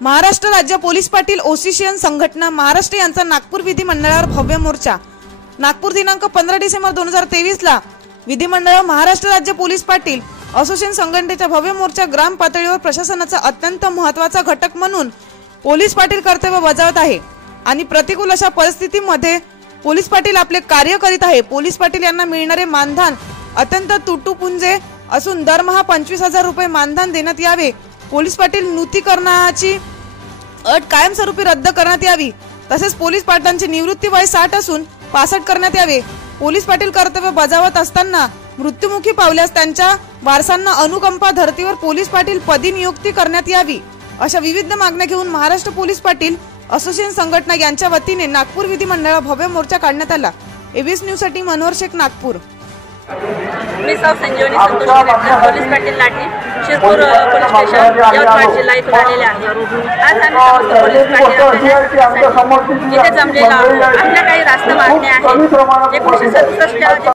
महाराष्ट्र राज्य police Patil association संघटना महाराष्ट्र यांचा नागपूर विधिमंडळावर भव्य मोर्चा। नागपूर दिनांक 15 डिसेंबर 2023 ला विधिमंडळ महाराष्ट्र राज्य पोलीस पाटील असोसिएशन संघटनेचा भव्य मोर्चा ग्राम पातळीवर प्रशासनाचा अत्यंत महत्त्वाचा घटक म्हणून पोलीस पाटील कर्तव्य बजावत आहे आणि प्रतिकूल अशा परिस्थितीमध्ये पोलीस पाटील आपले कार्य करीत आहे। पोलीस पाटील यांना मिळणारे मानधन अत्यंत तुटपुंजे असून दरमहा 25,000 रुपये मानधन देण्यात यावे। पोलीस पाटील नूतनीकरणाची अट कायमस्वरूपी रद्द करण्यात यावी। तसेच पोलीस पाटलांची निवृत्ती वय 60 असून 65 करण्यात यावे। पोलीस पाटील कर्तव्य बजावत असताना मृत्युमुखी पावल्यास त्यांच्या वारसांना अनुकंपा धर्तीवर पोलीस पाटील पदी नियुक्ती करण्यात यावी। अशा विविध मागण्या घेऊन महाराष्ट्र पोलीस पाटील असोसिएशन संघटना यांच्या वतीने नागपूर विधिमंडळात भव्य मोर्चा काढण्यात आला। एबीएस न्यूज साठी मनोहर शेख, नागपूर। मी सौ संजीवनी संतोष गिरकर, पोलीस पाटील लाठी, शिरपूर पोलीस स्टेशन, यवतमाळ जिल्हा इथून आलेले आहे। आज आम्ही समस्त पोलीस पाटील इथे जमलेलो आहोत। आपल्या काही रास्त मागण्या आहेत। 1967